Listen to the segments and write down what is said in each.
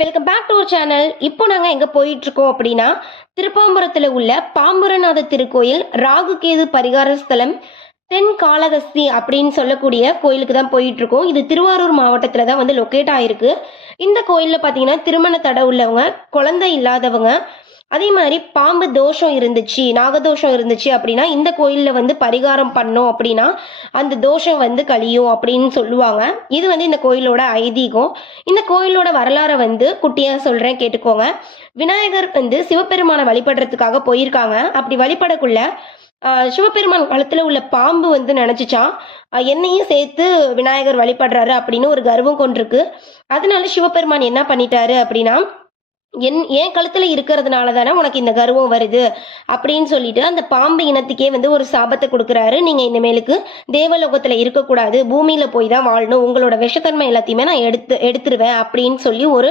Welcome back to our channel. இப்போ நாங்கள் எங்கே போயிட்டு இருக்கோம் அப்படின்னா, திருப்பாம்பரத்தில் உள்ள பாம்புரநாத திருக்கோயில் ராகுகேது பரிகார ஸ்தலம் தென் காளகஸ்தி அப்படின்னு சொல்லக்கூடிய கோயிலுக்கு தான் போயிட்டு இருக்கோம். இது திருவாரூர் மாவட்டத்தில் தான் வந்து லொக்கேட் ஆயிருக்கு. இந்த கோயிலில் பார்த்தீங்கன்னா திருமண தடை உள்ளவங்க, குழந்தை இல்லாதவங்க, அதே மாதிரி பாம்பு தோஷம் இருந்துச்சு, நாகதோஷம் இருந்துச்சு அப்படின்னா இந்த கோயிலில் வந்து பரிகாரம் பண்ணோம் அப்படின்னா அந்த தோஷம் வந்து கழியும் அப்படின்னு சொல்லுவாங்க. இது வந்து இந்த கோயிலோட ஐதீகம். இந்த கோயிலோட வரலாறை வந்து குட்டியாக சொல்கிறேன், கேட்டுக்கோங்க. விநாயகர் வந்து சிவபெருமானை வழிபடுறதுக்காக போயிருக்காங்க. அப்படி வழிபடக்குள்ள சிவபெருமான் கழுத்துல உள்ள பாம்பு வந்து நினைச்சுச்சான் என்னையும் சேர்த்து விநாயகர் வழிபடுறாரு அப்படின்னு ஒரு கர்வம் கொண்டிருக்கு. அதனால சிவபெருமான் என்ன பண்ணிட்டாரு அப்படின்னா, என் கழுத்துல இருக்கிறதுனால தானே உனக்கு இந்த கர்வம் வருது அப்படின்னு சொல்லிட்டு அந்த பாம்பு இனத்துக்கே வந்து ஒரு சாபத்தை கொடுக்குறாரு. நீங்க இனிமேலுக்கு தேவலோகத்துல இருக்கக்கூடாது, பூமியில போய் தான் வாழணும், உங்களோட விஷத்தன்மை எல்லாத்தையுமே நான் எடுத்துருவேன் அப்படின்னு சொல்லி ஒரு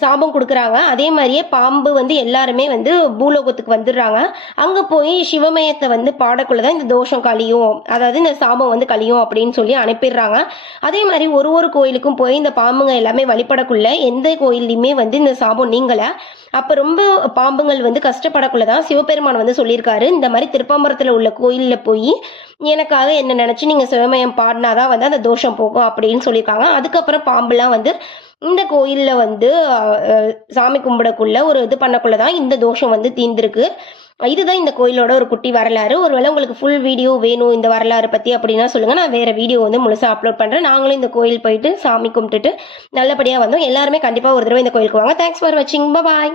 சாபம் கொடுக்குறாங்க. அதே மாதிரியே பாம்பு வந்து எல்லாருமே வந்து பூலோகத்துக்கு வந்துடுறாங்க. அங்கே போய் சிவமயத்தை வந்து பாடக்குள்ளதான் இந்த தோஷம் கழியும், அதாவது இந்த சாபம் வந்து கழியும் அப்படின்னு சொல்லி அனுப்பிடுறாங்க. அதே மாதிரி ஒரு கோயிலுக்கும் போய் இந்த பாம்புங்க எல்லாமே வழிபடக்குள்ள எந்த கோயில்லையுமே வந்து இந்த சாபம் நீங்கலை. அப்போ ரொம்ப பாம்புங்கள் வந்து கஷ்டப்படக்குள்ளதான் சிவபெருமான் வந்து சொல்லியிருக்காரு, இந்த மாதிரி திருப்பாம்பரத்தில் உள்ள கோயிலில் போய் எனக்காக என்ன நினச்சி நீங்கள் சிவமயம் பாடினாதான் வந்து அந்த தோஷம் போகும் அப்படின்னு சொல்லியிருக்காங்க. அதுக்கப்புறம் பாம்புலாம் வந்து இந்த கோயிலில் வந்து சாமி கும்பிடக்குள்ள ஒரு இது பண்ணக்குள்ளதான் இந்த தோஷம் வந்து தீர்ந்திருக்கு. இதுதான் இந்த கோயிலோட ஒரு குட்டி வரலாறு. ஒருவேளை உங்களுக்கு ஃபுல் வீடியோ வேணும் இந்த வரலாறு பற்றி அப்படின்னா சொல்லுங்கள், நான் வேறு வீடியோ வந்து முழுசாக அப்லோட் பண்ணுறேன். நாங்களும் இந்த கோயில் போயிட்டு சாமி கும்பிட்டுட்டு நல்லபடியாக வந்தோம். எல்லாருமே கண்டிப்பாக ஒரு தடவை இந்த கோயிலுக்கு வாங்க. தேங்க்ஸ் ஃபார் வாட்சிங். பாய்.